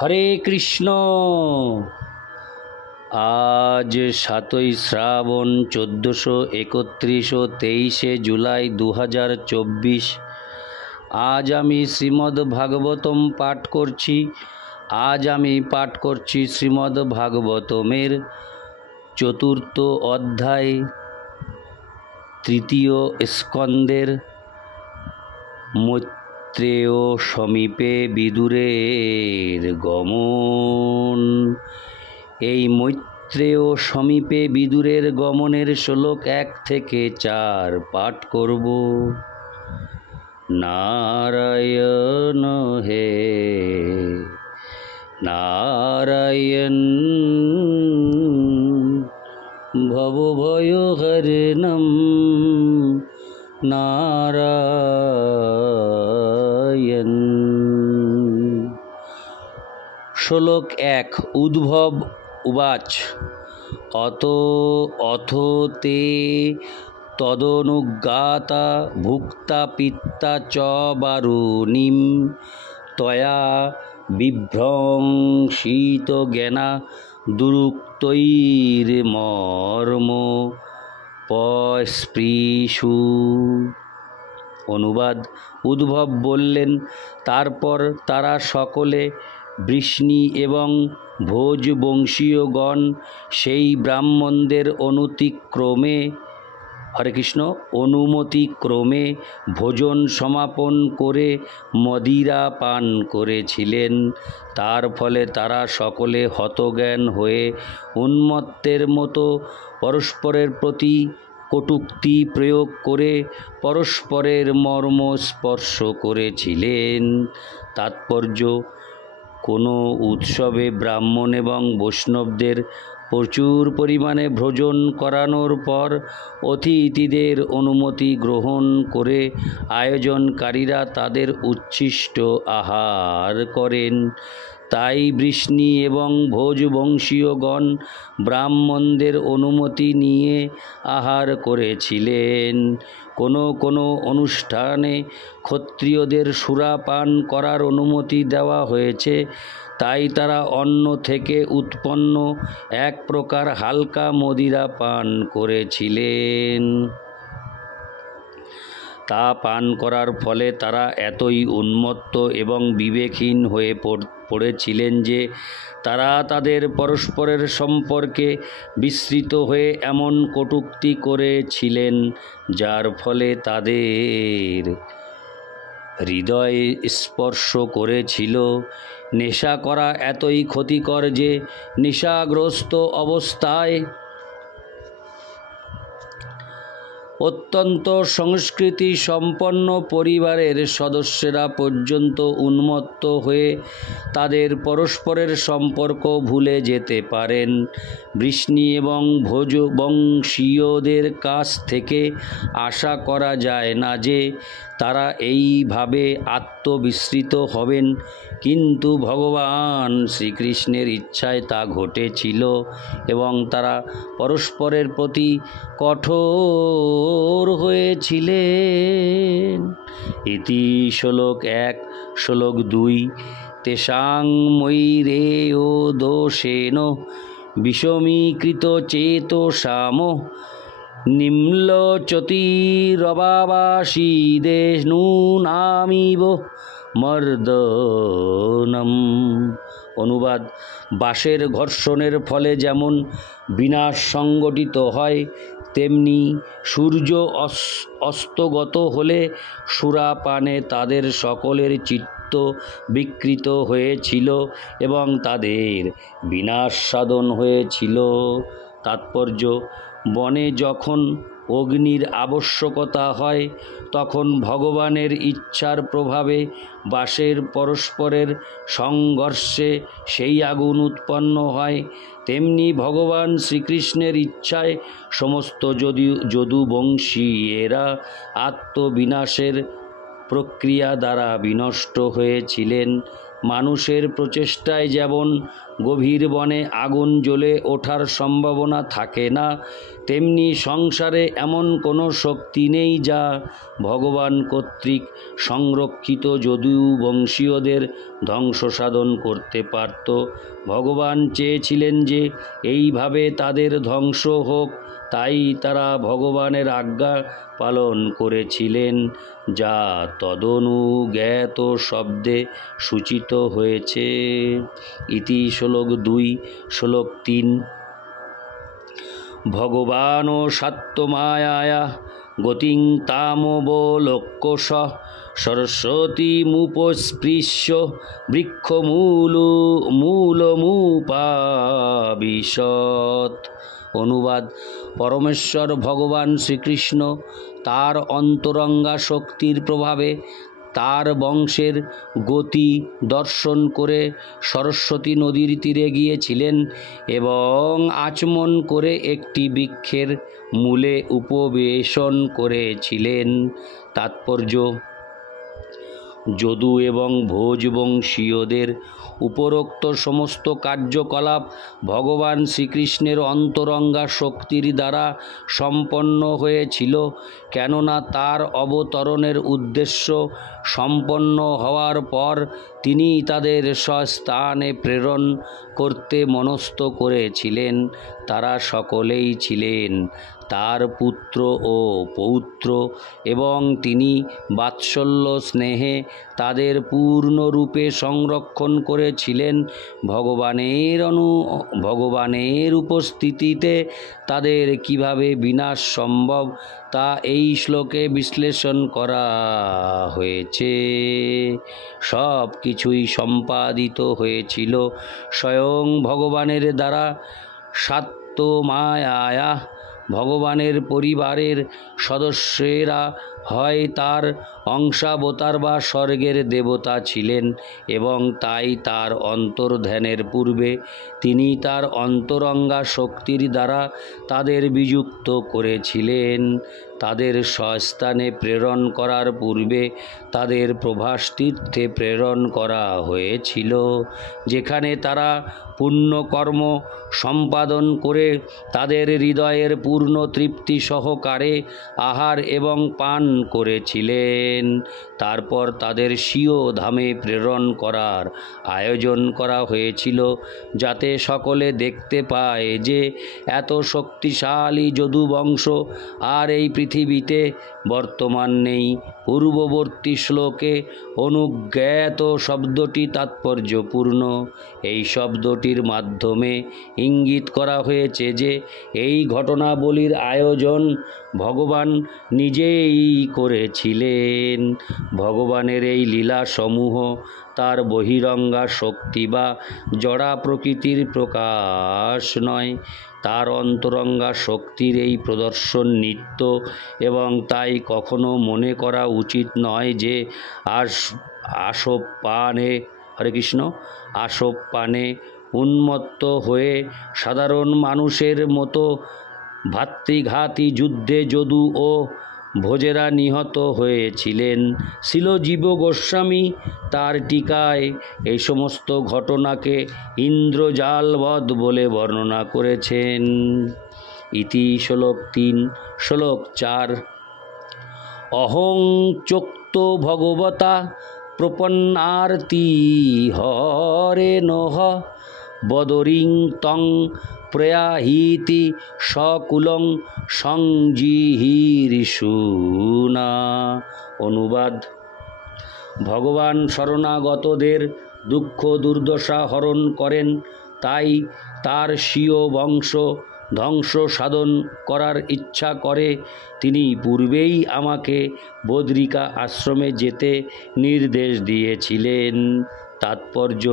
হরে কৃষ্ণ। আজ 7ই শ্রাবণ 1431 ও 23শে জুলাই 2024। আজ আমি শ্রীমদ্ ভাগবতম পাঠ করছি। শ্রীমদ্ ভাগবতমের 4th অধ্যায় 3য় স্কন্দের মৈত্রেয় সমীপে বিদুরের গমন। এই মৈত্রেয় সমীপে বিদুরের গমনের শ্লোক 1 থেকে 4 পাঠ করব। নারায়ণ হে নারায়ণ ভবভয়হরণম নারায়ণ। শ্লোক 1। উদ্ভব উবাচ অথ তে তদনুজ্ঞাতা ভুক্তা পিত্তা চ বারুণীম তয়া বিভ্রংসিত জ্ঞানা দুরুক্তৈর্মর্ম পস্পৃশু। অনুবাদ। উদ্ভব বললেন, তারপর তারা সকলে বৃষ্ণি এবং ভোজবংশীয়গণ সেই ব্রাহ্মণদের অনুমতিক্রমে ভোজন সমাপন করে মদিরা পান করেছিলেন। তার ফলে তারা সকলে হতজ্ঞান হয়ে উন্মত্তের মতো পরস্পরের প্রতি কটূক্তি প্রয়োগ করে পরস্পরের মর্ম স্পর্শ করেছিলেন। তাৎপর্য: কোনো উৎসবে ব্রাহ্মণ এবং বৈষ্ণবদের প্রচুর পরিমাণে ভোজন করানোর পর অতিথিদের অনুমতি গ্রহণ করে আয়োজনকারীরা তাদের উচ্ছিষ্ট আহার করেন। তাই বৃষ্ণি এবং ভোজবংশীয়গণ ব্রাহ্মণদের অনুমতি নিয়ে আহার করেছিলেন। কোনো অনুষ্ঠানে ক্ষত্রিয়দের সুরাপান করার অনুমতি দেওয়া হয়েছে, তাই তারা অন্ন থেকে উৎপন্ন এক প্রকার হালকা মদিরা পান করেছিলেন। তা পান করার ফলে তারা এতই উন্মত্ত এবং বিবেকহীন হয়ে পড়েছিলেন যে তারা তাদের পরস্পরের সম্পর্কে বিস্মৃত হয়ে এমন কটূক্তি করেছিলেন, যার ফলে তাদের হৃদয় স্পর্শ করেছিল। নেশা করা এতই ক্ষতিকর যে নেশাগ্রস্ত অবস্থায় অত্যন্ত সংস্কৃতি সম্পন্ন পরিবারের সদস্যরা পর্যন্ত উন্মত্ত হয়ে তাদের পরস্পরের সম্পর্ক ভুলে যেতে পারেন। বৃষ্ণি এবং ভোজবংশীয়দের কাছ থেকে আশা করা যায় না যে তারা এইভাবে আত্মবিস্মৃত হবেন, কিন্তু ভগবান শ্রীকৃষ্ণের ইচ্ছায় তা ঘটেছিল এবং তারা পরস্পরের প্রতি কঠোর হয়েছিলেন। ইতি শ্লোক 1। শ্লোক 2। তেষাং ময়িরেয় দোষেন বিষমীকৃত চেতসাম নিম্লোচতিরবাবাসীদেনুনামিব মর্দনম। অনুবাদ। বাঁশের ঘর্ষণের ফলে যেমন বিনাশ সংঘটিত হয়, তেমনি সূর্য অস্তগত হলে সুরাপানে তাদের সকলের চিত্ত বিকৃত হয়েছিল এবং তাদের বিনাশ সাধন হয়েছিল। তাৎপর্য: বনে যখন অগ্নির আবশ্যকতা হয়, তখন ভগবানের ইচ্ছার প্রভাবে বাঁশের পরস্পরের সংঘর্ষে সেই আগুন উৎপন্ন হয়। তেমনি ভগবান শ্রীকৃষ্ণের ইচ্ছায় সমস্ত যদুবংশীয়েরা আত্মবিনাশের প্রক্রিয়া দ্বারা বিনষ্ট হয়েছিলেন। মানুষের প্রচেষ্টায় যেমন গভীর বনে আগুন জ্বলে ওঠার সম্ভাবনা থাকে না, তেমনি সংসারে এমন কোনো শক্তি নেই যা ভগবান কর্তৃক সংরক্ষিত যদু বংশীয়দের ধ্বংস সাধন করতে পারত। ভগবান চেয়েছিলেন যে এইভাবে তাদের ধ্বংস হোক, তাই তারা ভগবানের আজ্ঞা পালন করেছিলেন, যা তদনুজ্ঞাত শব্দে সূচিত হয়েছে। ইতি শ্লোক 2, শ্লোক 3। ভগবানো সত্যমায়া গতিং তামবলোক্য সরস্বতীমুপস্পৃশ্য বৃক্ষমূলমুপাবিশৎ। অনুবাদ: পরমেশ্বর ভগবান শ্রীকৃষ্ণ তার অন্তরঙ্গা শক্তির প্রভাবে তার বংশের গতি দর্শন করে সরস্বতী নদীর তীরে গিয়েছিলেন এবং আচমন করে একটি বৃক্ষের মূলে উপবেশন করেছিলেন। তাৎপর্য: যদু এবং ভোজ বংশীয়দের উপরোক্ত সমস্ত কার্যকলাপ ভগবান শ্রীকৃষ্ণের অন্তরঙ্গা শক্তির দ্বারা সম্পন্ন হয়েছিল, কেননা তার অবতরণের উদ্দেশ্য সম্পন্ন হওয়ার পর তিনি তাদের স্বস্থানে প্রেরণ করতে মনস্থ করেছিলেন। তারা সকলেই ছিলেন তার পুত্র ও পৌত্র এবং তিনি বাৎসল্য স্নেহে তাদের পূর্ণরূপে সংরক্ষণ করেছিলেন। ভগবানের উপস্থিতিতে তাদের কিভাবে বিনাশ সম্ভব তা এই শ্লোকে বিশ্লেষণ করা হয়েছে। সব কিছুই সম্পাদিত হয়েছিল স্বয়ং ভগবানের দ্বারা। সত্যমায়া ভগবানের পরিবারের সদস্যেরা হয় তার অংশাবতার বা স্বর্গের দেবতা ছিলেন এবং তাই তার অন্তর্ধানের পূর্বে তিনি তার অন্তরঙ্গা শক্তির দ্বারা তাদের বিযুক্ত করেছিলেন। তাদের স্বস্থানে প্রেরণ করার পূর্বে তাদের প্রভাস তীর্থে প্রেরণ করা হয়েছিল, যেখানে তারা পুণ্যকর্ম সম্পাদন করে তাদের হৃদয়ের পূর্ণ তৃপ্তি সহকারে আহার এবং পান করেছিলেন। তারপর তাদের স্বীয় ধামে প্রেরণ করার আয়োজন করা হয়েছিল, যাতে সকলে দেখতে পায় যে এত শক্তিশালী যদুবংশ আর এই পৃথিবীতে বর্তমান নেই। পূর্ববর্তী শ্লোকে অনুজ্ঞাত শব্দটি তাৎপর্যপূর্ণ। এই শব্দটির মাধ্যমে ইঙ্গিত করা হয়েছে যে এই ঘটনাবলীর আয়োজন ভগবান নিজেই করেছিলেন। ভগবানের এই লীলাসমূহ তার বহিরঙ্গা শক্তি বা জড়া প্রকৃতির প্রকাশ নয়, তার অন্তরঙ্গা শক্তির এই প্রদর্শন নিত্য, এবং তাই কখনো মনে করা উচিত নয় যে আসোপানে উন্মত্ত হয়ে সাধারণ মানুষের মতো ভাতৃঘাতী যুদ্ধে যদু ও ভোজেরা নিহত হয়েছিলেন। শ্রীল জীব গোস্বামী তার টিকায় এই সমস্ত ঘটনাকে ইন্দ্রজালবৎ বলে বর্ণনা করেছেন। ইতি শ্লোক 3, শ্লোক 4। অহং চোক্ত ভগবতা প্রপন্নার্তি হরে নহ বদরিং তং প্রয়াহিতি সকুলং সংজিহীর্ষুনা। অনুবাদ: ভগবান শরণাগতদের দুঃখ দুর্দশা হরণ করেন, তাই তার স্বীয় বংশ ধ্বংস সাধন করার ইচ্ছা করে তিনি পূর্বেই আমাকে বদ্রিকা আশ্রমে যেতে নির্দেশ দিয়েছিলেন। তাৎপর্য: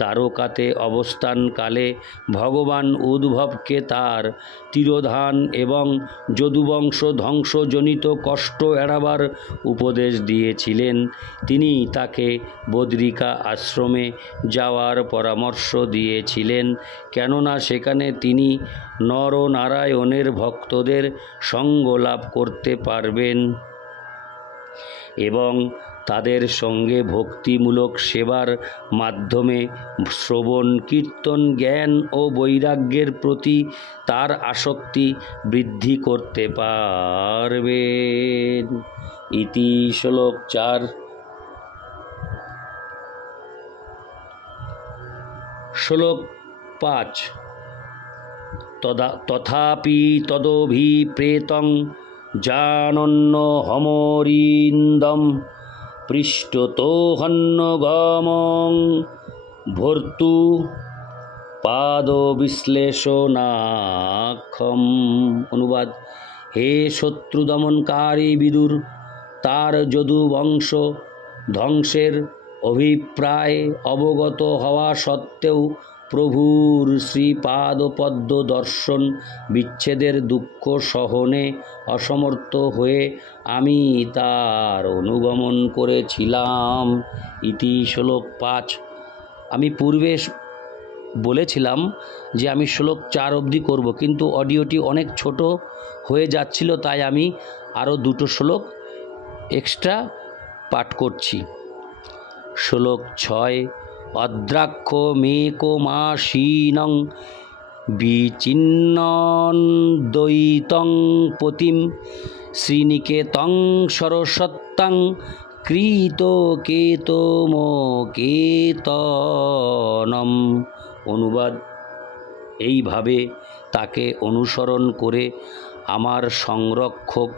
দ্বারকাতে অবস্থানকালে ভগবান উদ্ধবকে তার তিরোধান এবং যদুবংশ ধ্বংসজনিত কষ্ট এড়াবার উপদেশ দিয়েছিলেন। তিনি তাকে বদ্রিকা আশ্রমে যাওয়ার পরামর্শ দিয়েছিলেন, কেননা সেখানে তিনি নরনারায়ণের ভক্তদের সঙ্গ লাভ করতে পারবেন এবং তাদের সঙ্গে ভক্তিমূলক সেবার মাধ্যমে শ্রবণ কীর্তন জ্ঞান ও বৈরাগ্যের প্রতি তার আসক্তি বৃদ্ধি করতে পারবেন। ইতি শ্লোক 4। শ্লোক 5। তথাপি তদভিপ্রেতং জানন্য হমরিন্দম পৃষ্ঠতোহন্নগমং ভর্তু পাদবিশ্লেষণাক্ষম। অনুবাদ: হে শত্রু দমনকারী বিদুর, তার যদুবংশ ধ্বংসের অভিপ্রায় অবগত হওয়া সত্ত্বেও প্রভুর শ্রীপাদপদ্ম দর্শন বিচ্ছেদের দুঃখ সহনে অসমর্থ হয়ে আমি তার অনুগমন করেছিলাম। ইতি শ্লোক 5। আমি পূর্বে বলেছিলাম যে আমি শ্লোক 4 অবধি করব, কিন্তু অডিওটি অনেক ছোট হয়ে যাচ্ছিল, তাই আমি আরও 2টো শ্লোক এক্সট্রা পাঠ করছি। শ্লোক 6। অদ্রাক্ষ মেকমাসীনং বিচিন্নদ্বৈতং পতিম শ্রীনিকেতং সরস্বত্যাং কৃতকেতমকেতনম। অনুবাদ: এইভাবে তাকে অনুসরণ করে আমার সংরক্ষক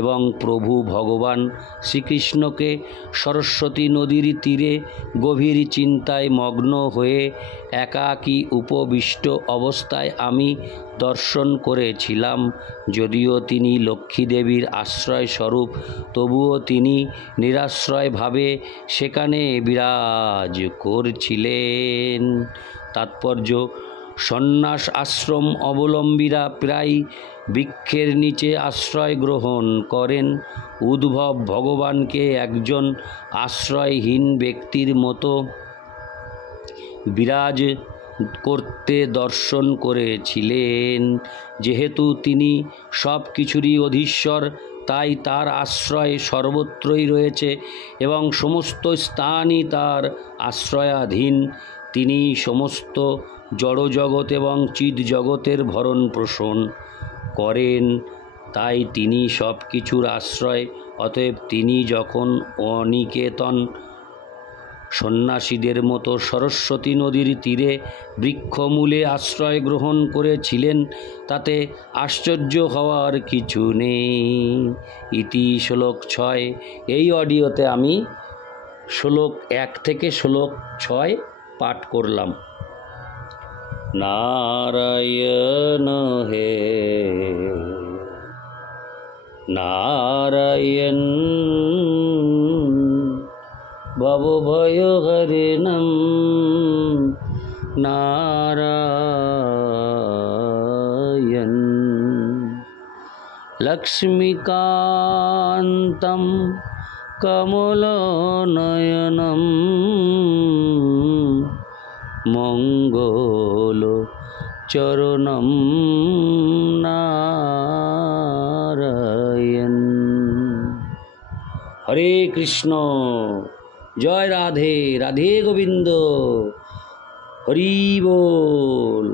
এবং প্রভু ভগবান শ্রীকৃষ্ণকে সরস্বতী নদীর তীরে গভীর চিন্তায় মগ্ন হয়ে একাকী উপবিষ্ট অবস্থায় আমি দর্শন করেছিলাম। যদিও তিনি লক্ষ্মী দেবীর আশ্রয়স্বরূপ, তবুও তিনি নিরাশ্রয়ভাবে সেখানে বিরাজ করছিলেন। তাৎপর্য: সন্ন্যাস আশ্রম অবলম্বীরা প্রায় বৃক্ষের নিচে আশ্রয় গ্রহণ করেন। উদ্ভব ভগবানকে একজন আশ্রয়হীন ব্যক্তির মতো বিরাজ করতে দর্শন করেছিলেন। যেহেতু তিনি সব কিছুরই অধীশ্বর, তাই তার আশ্রয় সর্বত্রই রয়েছে এবং সমস্ত স্থানই তার আশ্রয়াধীন। তিনি সমস্ত জড়জগৎ এবং চিৎজগতের ভরণ পোষণ করেন, তাই তিনি সব কিছুর আশ্রয়। অতএব তিনি যখন অনিকেতন সন্ন্যাসীদের মতো সরস্বতী নদীর তীরে বৃক্ষমূলে আশ্রয় গ্রহণ করেছিলেন, তাতে আশ্চর্য হওয়ার কিছু নেই। ইতি শ্লোক 6। এই অডিওতে আমি শ্লোক 1 থেকে শ্লোক 6 পাঠ করলাম। নারায়ণ হে নারায়ণ ভবভয়হরিণম নারায়ণ লক্ষ্মীকান্तं কমলনয়নম মঙ্গলচরণম নারায়ণ। হরে কৃষ্ণ। জয় রাধে। রাধে গোবিন্দ। হরি বল।